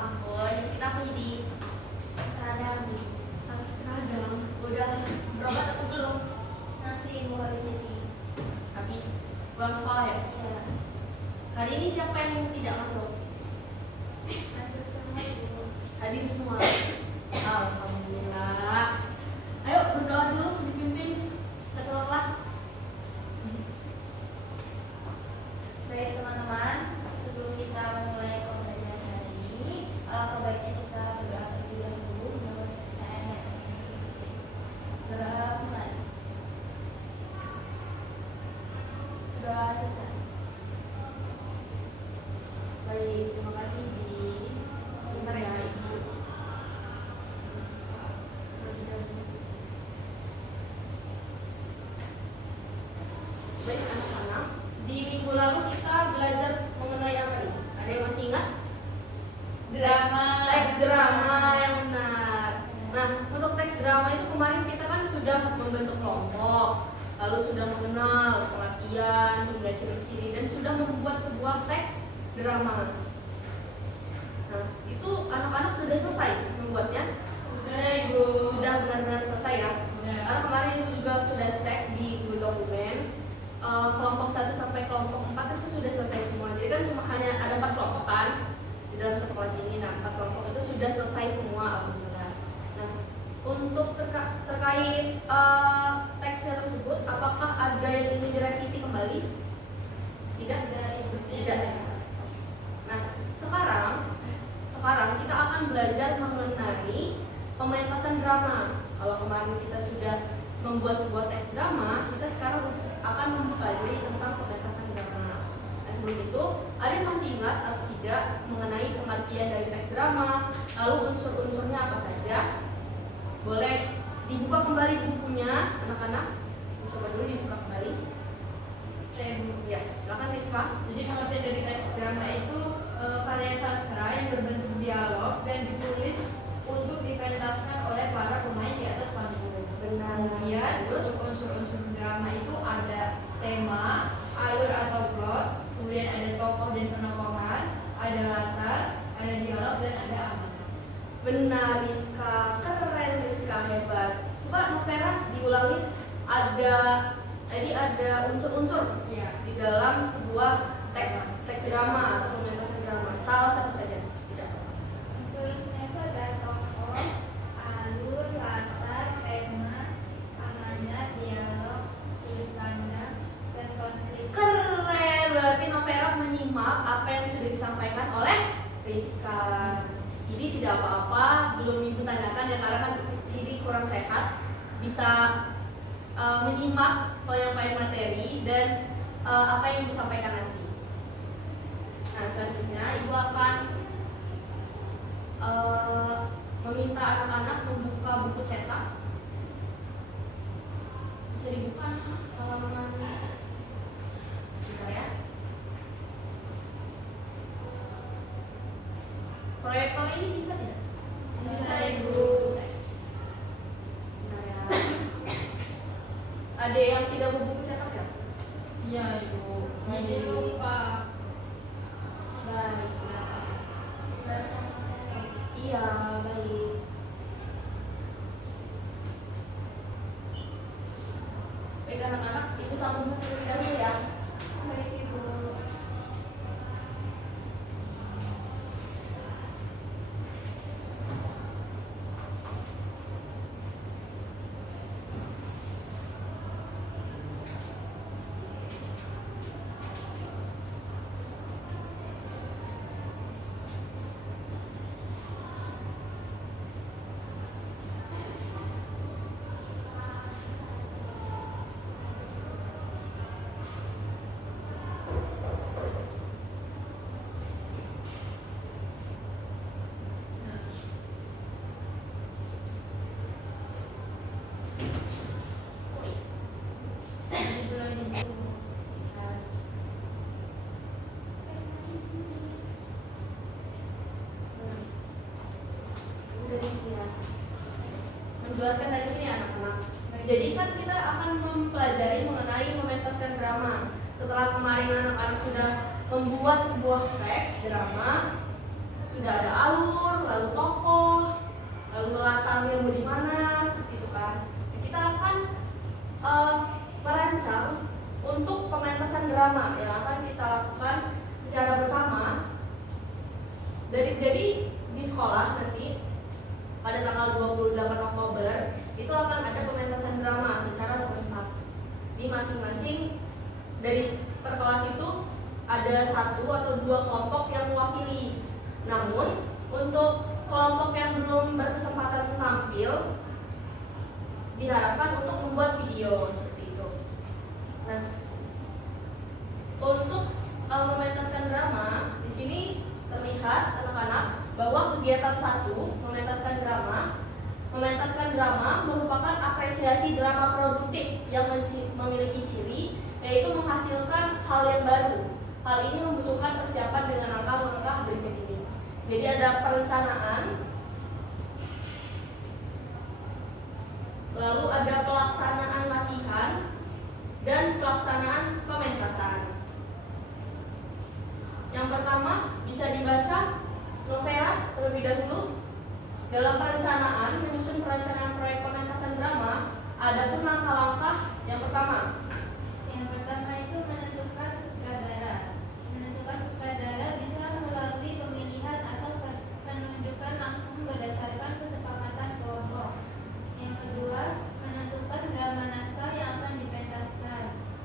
ampun, kita aku jadi Radang. sakit radang. Udah berobat atau belum? Nanti mau habis ini. Habis pulang sekolah ya? Ya. Hari ini siapa yang tidak masuk? Masuk semua ibu. Hadir semua. Alhamdulillah. Ayo berdoa dulu, dipimpin ketua kelas. Baik teman-teman, sebelum kita memulai pembelajaran hari ini, alangkah baiknya kita berdoa terlebih dahulu menurut kepercayaan yang ada masing-masing. Berdoa mulai. Doa selesai. Baik, terima kasih di pintar ya Ibu. Baik anak-anak, di minggu lalu kita belajar mengenai apa nih? Ada yang masih ingat? Drama. Teks drama yang benar. Nah, untuk teks drama itu kemarin kita kan sudah membentuk kelompok, lalu sudah mengenal pengertian, hingga ciri-ciri, dan sudah membuat sebuah teks drama. Nah, itu anak-anak sudah selesai membuatnya? Sudah ibu. Sudah benar-benar selesai ya? Sudah. Karena kemarin Ibu juga sudah cek di Google Dokumen, kelompok 1 sampai kelompok 4 itu sudah selesai semua. Jadi kan cuma hanya ada 4 kelompok kan di dalam satu kelas ini. Nah, 4 kelompok itu sudah selesai semua alhamdulillah. Nah, untuk terkait teksnya tersebut, apakah ada yang ingin direvisi kembali? Tidak? Tidak. Nah, sekarang kita akan belajar mengenai pementasan drama. Kalau kemarin kita sudah membuat sebuah teks drama, kita sekarang akan mempelajari tentang pementasan drama. Nah, sebelum itu, ada yang masih ingat atau tidak mengenai pengertian dari teks drama, lalu unsur-unsurnya apa saja? Boleh dibuka kembali bukunya, anak-anak. Coba dulu dibuka kembali. Saya ibu. Ya, silakan Rizka. Jadi pengertian dari teks drama itu karya sastra yang berbentuk dialog dan ditulis untuk dipentaskan oleh para pemain di atas panggung. Benar. Kemudian untuk unsur-unsur drama itu ada tema, alur atau plot, kemudian ada tokoh dan penokohan, ada latar, ada dialog dan ada amanat. Benar Rizka, keren Rizka, hebat. Coba Novera diulangi. Ada unsur-unsur Iya. di dalam sebuah teks drama atau pementasan drama. Salah satu saja. Tidak. Unsurnya itu ada tokoh, alur, latar, tema, amanat, dialog, sudut pandang, dan konflik. Keren, berarti Novera menyimak apa yang sudah disampaikan oleh Rizka. Jadi tidak apa-apa, belum Ibu tanyakan ya karena kan ini kurang sehat. Bisa menyimak poin-poin materi dan apa yang disampaikan nanti. Nah, selanjutnya Ibu akan meminta anak-anak membuka buku cetak. Bisa dibuka halaman bentar ya. Proyektor ini bisa tidak? Bisa, Ibu. Bisa. Bentar ya. Ada yang tidak mau buku cetak ya? Iya ibu. Jadi lupa. Baik. Iya, baik. Baik anak-anak, Ibu sambung terlebih dahulu ya. Baik ibu. Ibu lagi ibu. Dari sini ya. Menjelaskan dari sini anak-anak. Jadi kan kita akan mempelajari mengenai mementaskan drama. Setelah kemarin anak-anak sudah membuat sebuah teks drama, sudah ada alur, tampil mau di mana seperti itu kan. Kita akan merancang untuk pementasan drama yang akan kita lakukan secara bersama. Jadi di sekolah nanti pada tanggal 28 Oktober itu akan ada pementasan drama secara serentak. Di masing-masing dari per kelas itu ada 1 atau 2 kelompok yang mewakili. Namun untuk kelompok yang belum berkesempatan tampil diharapkan untuk membuat video seperti itu. Nah, untuk mementaskan drama di sini terlihat anak-anak bahwa kegiatan 1 mementaskan drama merupakan apresiasi drama produktif yang memiliki ciri yaitu menghasilkan hal yang baru. Hal ini membutuhkan persiapan dengan langkah-langkah berikut ini. Jadi ada perencanaan, lalu ada pelaksanaan latihan dan pelaksanaan pementasan. Yang pertama bisa dibaca Novera terlebih dahulu. Dalam perencanaan, menyusun perencanaan proyek pementasan drama, ada pun langkah-langkah. Yang pertama itu menentukan sutradara. Menentukan sutradara bisa melalui pemilihan atau penunjukan langsung berdasarkan kesepakatan kelompok. Yang kedua, menentukan drama naskah yang akan dipentaskan.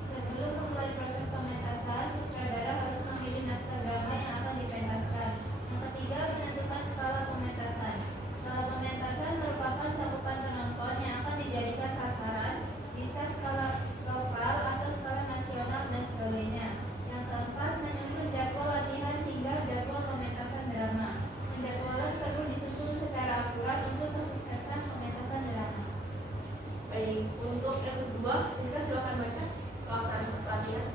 Sebelum memulai proses pementasan, sutradara harus memilih naskah drama yang akan dipentaskan. Yang ketiga, menentukan skala pementasan. Skala pementasan merupakan cakupan penonton yang akan dijadikan sasaran, bisa skala lokal atau skala nasional dan sebagainya. Yang keempat, menyusun jadwal latihan hingga jadwal pementasan drama. Penjadwalan perlu disusun secara akurat untuk kesuksesan pementasan drama. Baik, untuk yang kedua, Rizka silakan baca pelaksanaan latihan.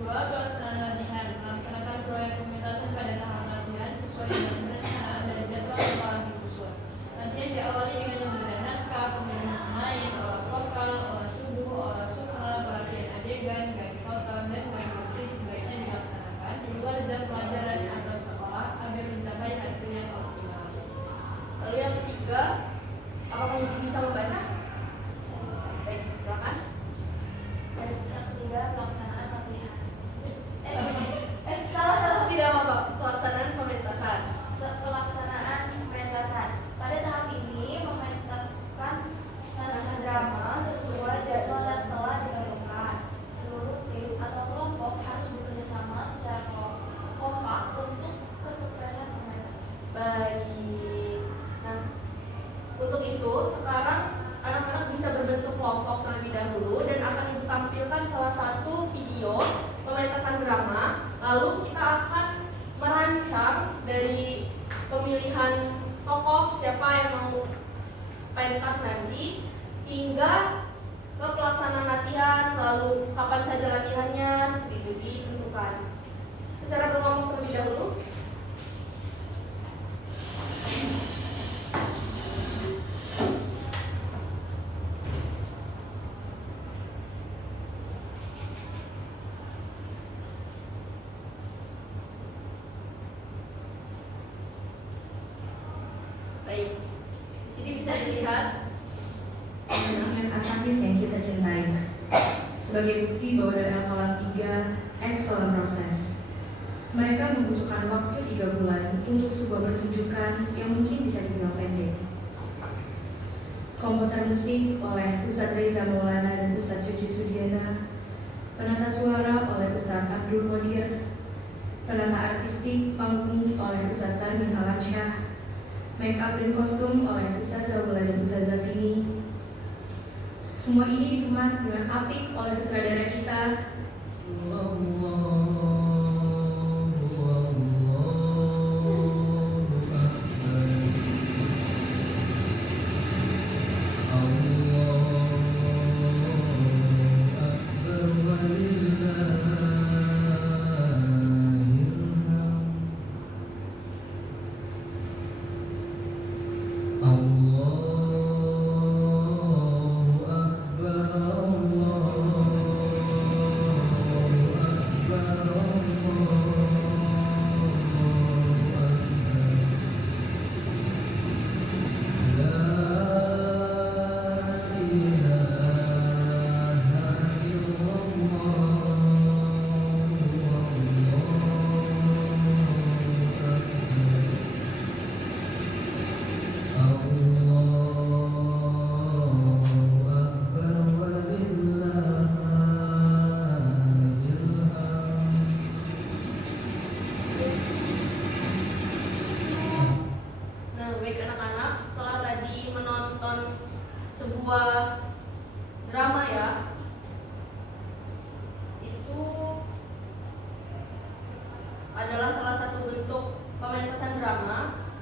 2. Pelaksanaan latihan. Melaksanakan proyek pementasan pada tahap latihan sesuai dengan perencanaan dan jadwal yang telah disusun. Latihan diawali dengan membedah naskah, pemilihan pemain, olah vokal, olah tubuh, olah sukma, pelatihan adegan, ganti foto, dan koreografi sebaiknya dilaksanakan di luar jam pelajaran atau sekolah agar mencapai hasil yang optimal. Lalu yang ketiga, apakah Yudi bisa membaca? Baik, silakan. Dan yang ketiga, pelaksanaan latihan. Salah. Tidak apa-apa, pelaksanaan pementasan. Pelaksanaan pementasan. Pada tahap ini mementaskan naskah drama sesuai jadwal yang telah ditentukan. Seluruh tim atau kelompok harus bekerja sama secara kompak untuk kesuksesan pementasan. Baik. Nah, untuk itu sekarang anak-anak bisa berbentuk kelompok terlebih dahulu dan akan ibu tampilkan salah satu video pementasan drama. Lalu kita akan merancang dari pemilihan tokoh siapa yang mau pentas nanti hingga ke pelaksanaan latihan, lalu kapan saja latihannya seperti itu ditentukan. Secara berkelompok terlebih dahulu. Baik, di sini bisa dilihat yang Asakis yang kita cintai. Sebagai bukti bahwa dari Al-Qalam 3 X dalam proses. Mereka membutuhkan waktu 3 bulan untuk sebuah pertunjukan yang mungkin bisa dibilang pendek. Komposer musik oleh Ustadz Reza Maulana dan Ustadz Cucu Sudiana, penata suara oleh Ustadz Abdul Qadir, penata artistik panggung oleh Ustadz Tarmin Alamsyah, make up dan kostum oleh Ustazah Bula dan Ustazah Vini. Semua ini dikemas dengan apik oleh sutradara kita. La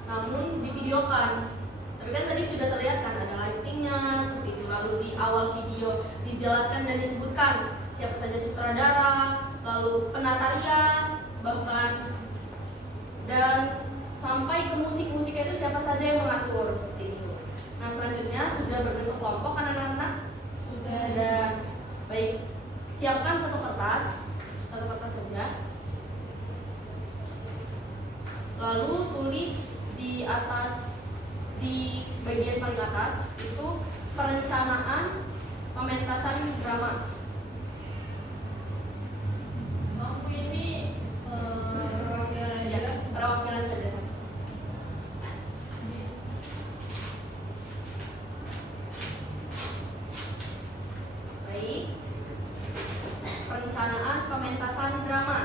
namun divideokan. Tapi kan tadi sudah terlihat kan ada lightingnya seperti itu. Lalu di awal video dijelaskan dan disebutkan siapa saja sutradara, lalu penata rias, bahkan dan sampai ke musik-musiknya itu siapa saja yang mengatur seperti itu. Nah selanjutnya sudah berbentuk kelompok kan anak-anak? Sudah. Baik, siapkan satu kertas saja. Lalu tulis di atas, di bagian paling atas itu perencanaan pementasan drama. Bangku ini perwakilan aja. Perwakilan saja. Baik. Perencanaan pementasan drama.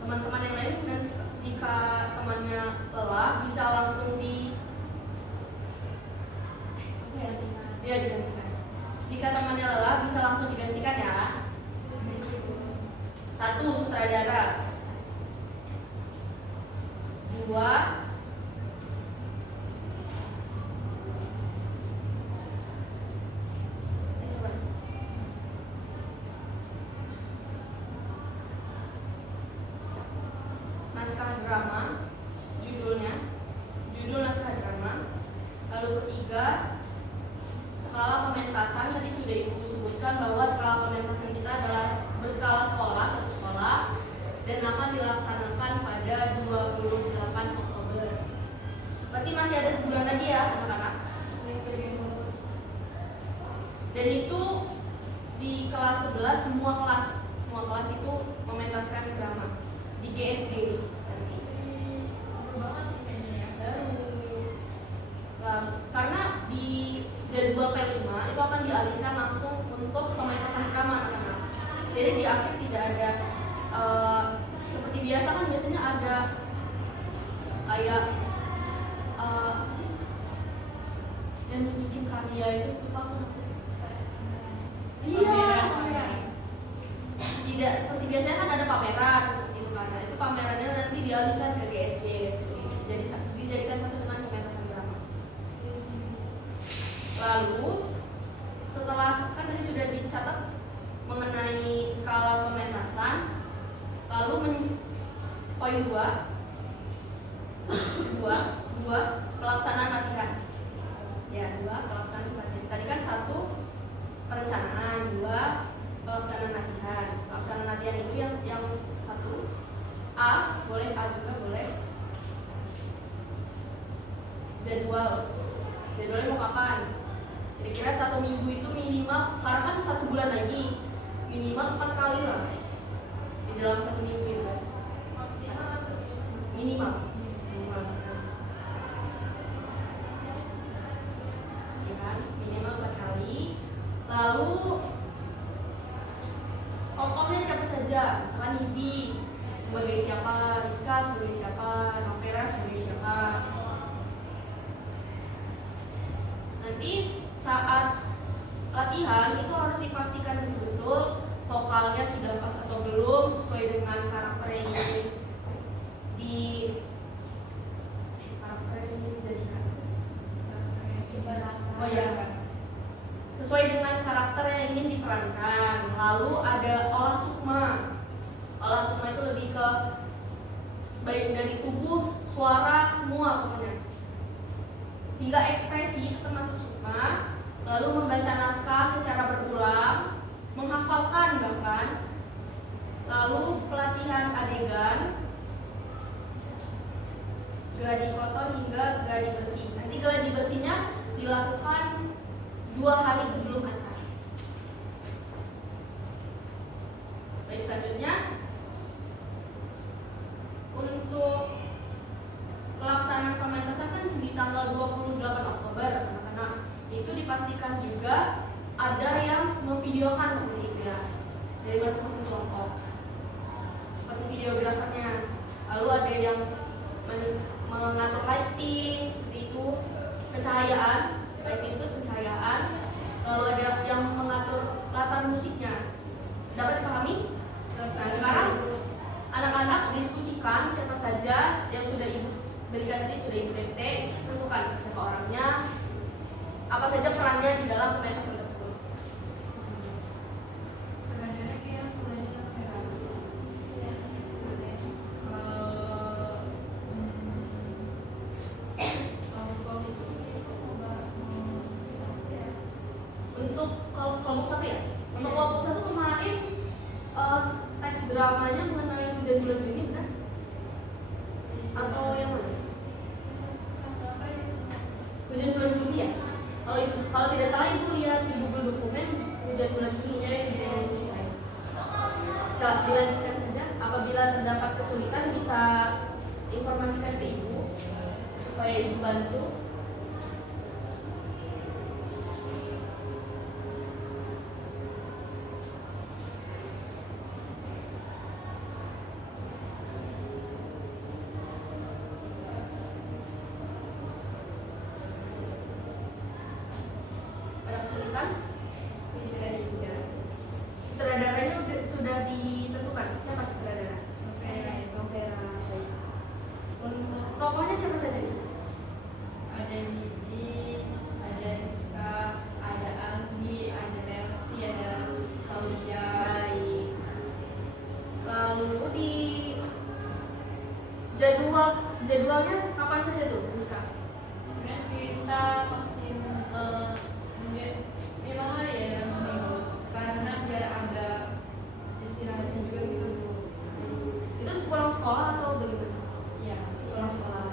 Teman-teman yang lain, dan jika temannya lelah bisa langsung digantikan. Jika temannya lelah bisa langsung digantikan ya. 1. Sutradara. 2. Naskah drama, judul naskah drama. Lalu ketiga, skala pementasan. Tadi sudah Ibu sebutkan bahwa skala pementasan kita adalah berskala sekolah, satu sekolah, dan akan dilaksanakan pada 28 Oktober. Berarti masih ada sebulan lagi ya anak-anak. Dan itu di kelas 11 semua kelas itu mementaskan drama di GSD nanti. Seru banget nih kayaknya ya. Karena di jadwal P5 itu akan dialihkan langsung untuk pementasan drama anak-anak. Jadi di akhir tidak ada seperti biasa kan biasanya ada kayak apa sih yang bikin karya itu lupa aku. Iya. Tidak seperti biasanya kan ada pameran seperti itu kan. Nah, itu pamerannya nanti dialihkan ke GSD seperti itu. Jadi dijadikan satu dengan pementasan drama. Lalu setelah kan tadi sudah dicatat mengenai skala pementasan, lalu poin 2 pelaksanaan latihan. Ya, 2 pelaksanaan latihan. Tadi kan 1 perencanaan, 2 pelaksanaan latihan. Pelaksanaan latihan itu yang 1 A, boleh A juga boleh. Jadwalnya mau kapan? Kira-kira 1 minggu itu minimal, karena kan 1 bulan lagi, minimal 4 kali lah di dalam 1 minggu itu. Maksimal atau Minimal. Ya kan? Minimal 4 kali. Lalu tokohnya siapa saja? Misalkan Hibi sebagai siapa, Rizka sebagai siapa, Novera sebagai siapa. Nanti saat latihan itu harus dipastikan betul-betul vokalnya sudah pas atau belum, sesuai dengan karakter yang ingin dijadikan. Oh ya, sesuai dengan karakter yang ingin diperankan. Lalu ada olah sukma. Olah sukma itu lebih ke baik dari tubuh, suara, semua pokoknya. Hingga ekspresi itu termasuk sukma. Lalu membaca naskah secara berulang, menghafalkan bahkan. Lalu pelatihan adegan, gladi kotor hingga gladi bersih. Nanti gladi bersihnya dilakukan 2 hari sebelum acara. Baik, selanjutnya untuk pelaksanaan pementasan kan di tanggal 28 Oktober, karena itu dipastikan juga ada yang memvideokan seperti itu ya, dari masing-masing kelompok, seperti videografernya. Lalu ada yang mengatur lighting seperti itu, pencahayaan, lighting itu pencahayaan. Lalu ada yang mengatur latar musiknya. Dapat dipahami? Nah sekarang anak diskusikan siapa saja yang sudah ibu berikan tadi, sudah ibu PT, tentukan siapa orangnya, apa saja perannya di dalam pementasan tersebut. Sutradara kayak kebanyakan Novela. Ya, boleh. Kalau kau itu Untuk kalau kelompok satu ya, untuk kelompok satu kemarin teks dramanya mengenai hujan bulan Juni benar? Atau yang mana? Hujan bulan Juni ya? Kalau tidak salah ibu lihat di Google dokumen hujan bulan Juni ya. Dilanjutkan saja. Apabila terdapat kesulitan bisa informasikan ke ibu supaya ibu bantu. Ada kesulitan? Ya. Sutradaranya sudah ditentukan. Siapa sutradara? Novela. Baik. Untuk tokohnya siapa saja nih? ada Didi, ada Rizka, ada Aldi, ada Mercy, ada Claudia. Baik. Lalu di jadwalnya kapan saja tuh, Rizka? Kemudian kita maksimum 5 hari ya dalam seminggu, karena biar ada istirahatnya juga gitu Bu. Itu sepulang sekolah atau bagaimana? Iya. Sepulang sekolah.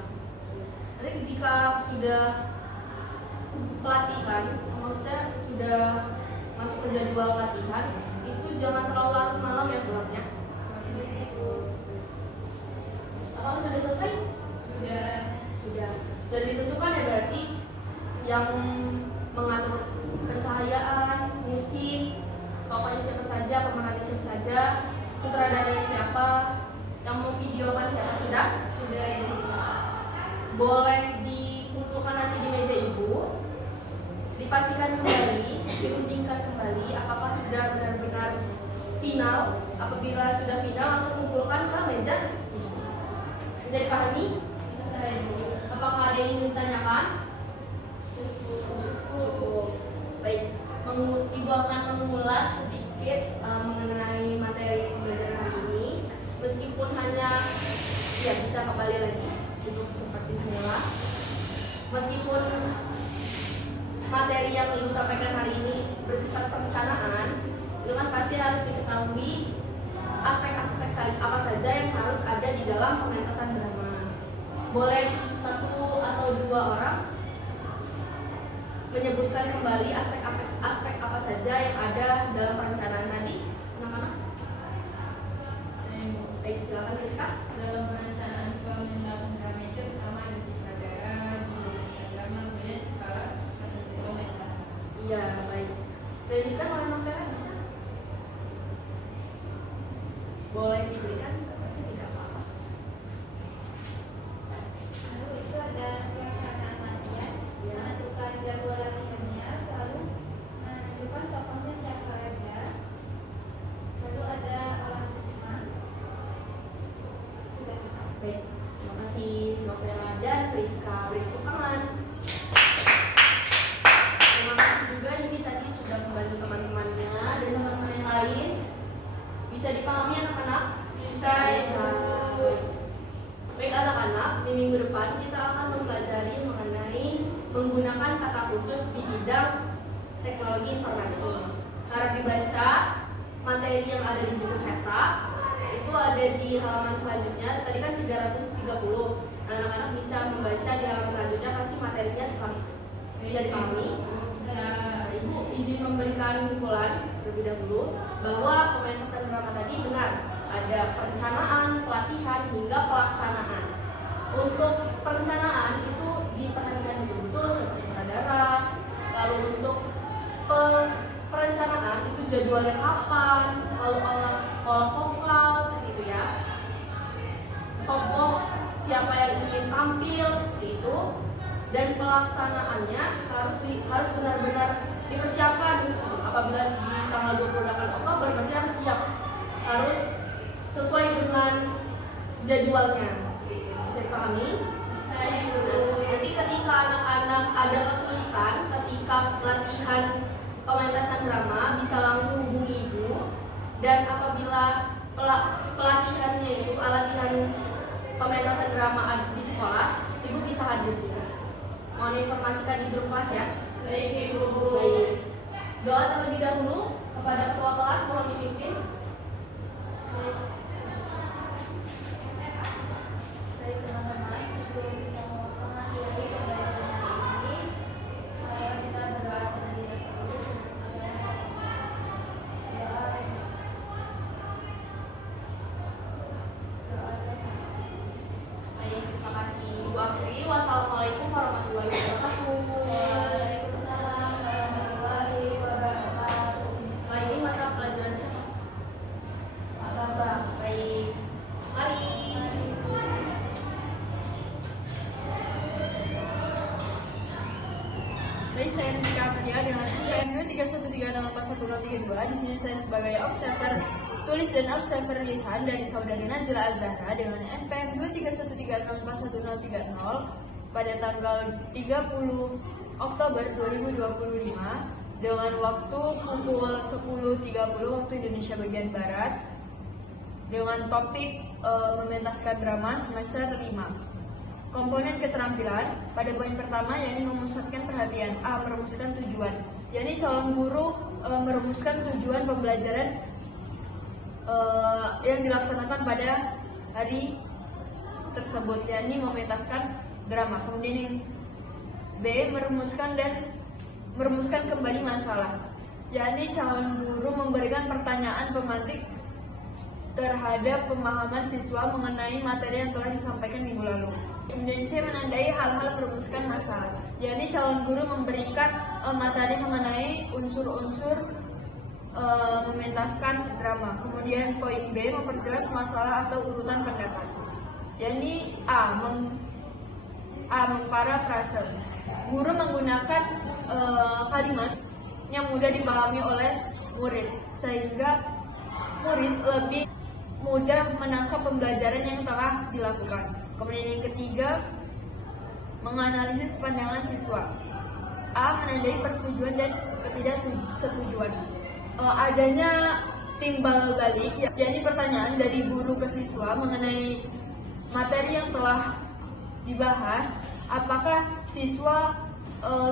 Nanti jika sudah pelatihan, maksudnya sudah masuk ke jadwal latihan, itu jangan terlalu larut malam ya pulangnya. Apakah sudah selesai? Sudah. Sudah. Sudah ditentukan ya berarti yang mengatur pencahayaan, musik, tokohnya siapa saja, pemerannya siapa saja, sutradaranya siapa, yang memvideokan siapa sudah Ibu. boleh dikumpulkan nanti di meja ibu, dipastikan kembali, dirundingkan kembali apakah sudah benar-benar final. Apabila sudah final langsung kumpulkan ke meja ibu. Bisa dipahami? Selesai Bu. Apakah ada yang ingin ditanyakan? Cukup. Baik, ibu akan mengulas sedikit mengenai materi pembelajaran hari ini, meskipun hanya ya bisa kembali lagi untuk seperti semula. Meskipun materi yang ibu sampaikan hari ini bersifat perencanaan, itu kan pasti harus diketahui aspek-aspek apa saja yang harus ada di dalam pementasan drama. Boleh 1 atau 2 orang menyebutkan kembali aspek apa saja yang ada dalam perencanaan tadi, anak-anak? Baik, silakan Rizka. Dalam perencanaan pementasan drama itu pertama ada sutradara, judul naskah drama, kemudian skala kategori pementasan. Iya, baik. Dilanjutkan oleh Novela, bisa? Boleh diberikan, pasti tidak apa-apa. Lalu itu ada pelaksanaan latihan, Ya. menentukan jadwal latihannya, lalu menentukan tokohnya siapa aja, lalu ada olah seniman. Sudah. Baik, terima kasih Novela dan Rizka. Beri tepuk tangan. Terima kasih juga ini tadi sudah membantu teman-temannya dan teman-teman yang lain. Bisa dipahami anak-anak? Bisa, Ibu. Baik anak-anak, di minggu depan kita akan mempelajari mengenai menggunakan kata khusus di bidang teknologi informasi. Harap dibaca materi yang ada di buku cetak. Itu ada di halaman selanjutnya. Tadi kan 330. Anak-anak bisa membaca di halaman selanjutnya, pasti materinya setelah itu. Bisa dipahami? Bisa. Nah, Ibu izin memberikan kesimpulan terlebih dahulu bahwa pementasan drama tadi benar ada perencanaan, pelatihan hingga pelaksanaan. Untuk perencanaan itu diperhatikan betul-betul siapa sutradara. Lalu untuk perencanaan itu jadwalnya kapan, lalu olah vokal seperti itu ya. Tokoh siapa yang ingin tampil seperti itu. Dan pelaksanaannya harus benar-benar dipersiapkan. Apabila di tanggal 28 Oktober berarti harus siap, harus sesuai dengan jadwalnya. Bisa dipahami? Saya dulu. Jadi ketika anak-anak ada kesulitan ketika pelatihan pementasan drama bisa langsung hubungi ibu, dan apabila pelatihannya itu latihan pementasan drama di sekolah, ibu bisa hadir juga. Mohon informasikan di grup kelas ya. Baik Ibu. Baik. Doa terlebih dahulu kepada ketua kelas, mohon dipimpin. Baik teman-teman, sebelum kita mengakhiri pembelajaran hari ini, mari kita berdoa terlebih dahulu. Doa sesama. Baik, terima kasih. Ibu akhiri. Wassalamualaikum warahmatullahi wabarakatuh. Waalaikumsalam warahmatullahi wabarakatuh. Setelah ini masa pelajaran siapa? Pak Bambang. Baik. Mari. Baik, saya Rizka Aprilia dengan NPM 231304132. Di sini saya sebagai observer tulis dan observer lisan dari saudari Nazila Azhara dengan NPM 231304130 pada tanggal 30 Oktober 2025 dengan waktu pukul 10.30 waktu Indonesia bagian Barat dengan topik mementaskan drama semester 5. Komponen keterampilan pada poin pertama yakni memusatkan perhatian. A. Merumuskan tujuan, yakni calon guru merumuskan tujuan pembelajaran yang dilaksanakan pada hari tersebut, yakni mementaskan drama. Kemudian yang B. Merumuskan kembali masalah, yakni calon guru memberikan pertanyaan pemantik terhadap pemahaman siswa mengenai materi yang telah disampaikan minggu lalu. Kemudian C. Menandai hal-hal merumuskan masalah, yakni calon guru memberikan materi mengenai unsur-unsur mementaskan drama. Kemudian poin B. Memperjelas masalah atau urutan pendapat, yakni A. Memparafrase. Guru menggunakan kalimat yang mudah dipahami oleh murid sehingga murid lebih mudah menangkap pembelajaran yang telah dilakukan. Kemudian yang ketiga, menganalisis pandangan siswa. A. Menandai persetujuan dan ketidaksetujuan. Adanya timbal balik, yakni pertanyaan dari guru ke siswa mengenai materi yang telah dibahas. Apakah siswa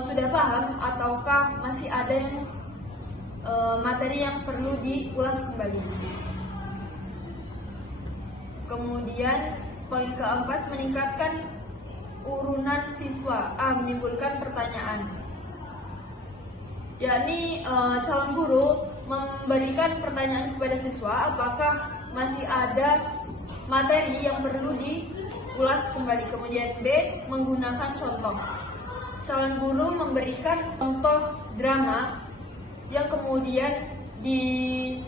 sudah paham ataukah masih ada yang materi yang perlu diulas kembali. Kemudian poin keempat, meningkatkan urunan siswa. A. Menimbulkan pertanyaan, yakni calon guru memberikan pertanyaan kepada siswa apakah masih ada materi yang perlu diulas kembali. Kemudian B. Menggunakan contoh. Calon guru memberikan contoh drama yang kemudian ditontonkan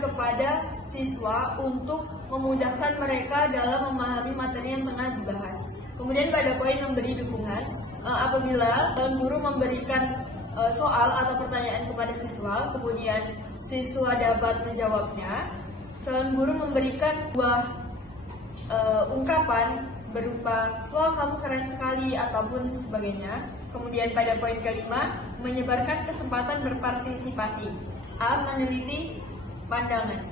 kepada siswa untuk memudahkan mereka dalam memahami materi yang tengah dibahas. Kemudian pada poin memberi dukungan, apabila calon guru memberikan soal atau pertanyaan kepada siswa, kemudian siswa dapat menjawabnya, calon guru memberikan sebuah ungkapan berupa "wah kamu keren sekali" ataupun sebagainya. Kemudian pada poin kelima, menyebarkan kesempatan berpartisipasi. A. Meneliti pandangan.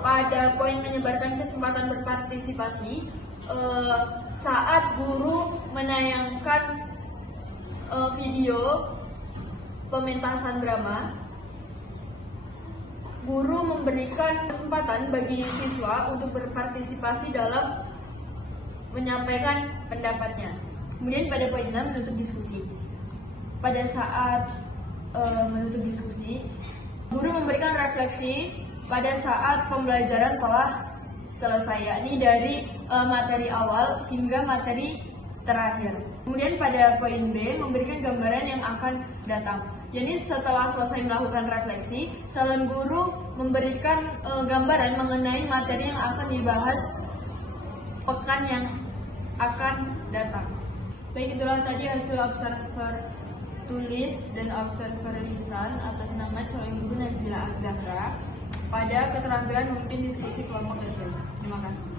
Pada poin menyebarkan kesempatan berpartisipasi, saat guru menayangkan video pementasan drama, guru memberikan kesempatan bagi siswa untuk berpartisipasi dalam menyampaikan pendapatnya. Kemudian pada poin 6, menutup diskusi. Pada saat menutup diskusi, guru memberikan refleksi pada saat pembelajaran telah selesai, yakni dari materi awal hingga materi terakhir. Kemudian pada poin B, memberikan gambaran yang akan datang. Jadi setelah selesai melakukan refleksi, calon guru memberikan gambaran mengenai materi yang akan dibahas pekan yang akan datang. Baik, itulah tadi hasil observer tulis dan observer lisan atas nama calon guru Nazila Azhara pada pada keterampilan memimpin diskusi kelompok tersebut. Terima kasih.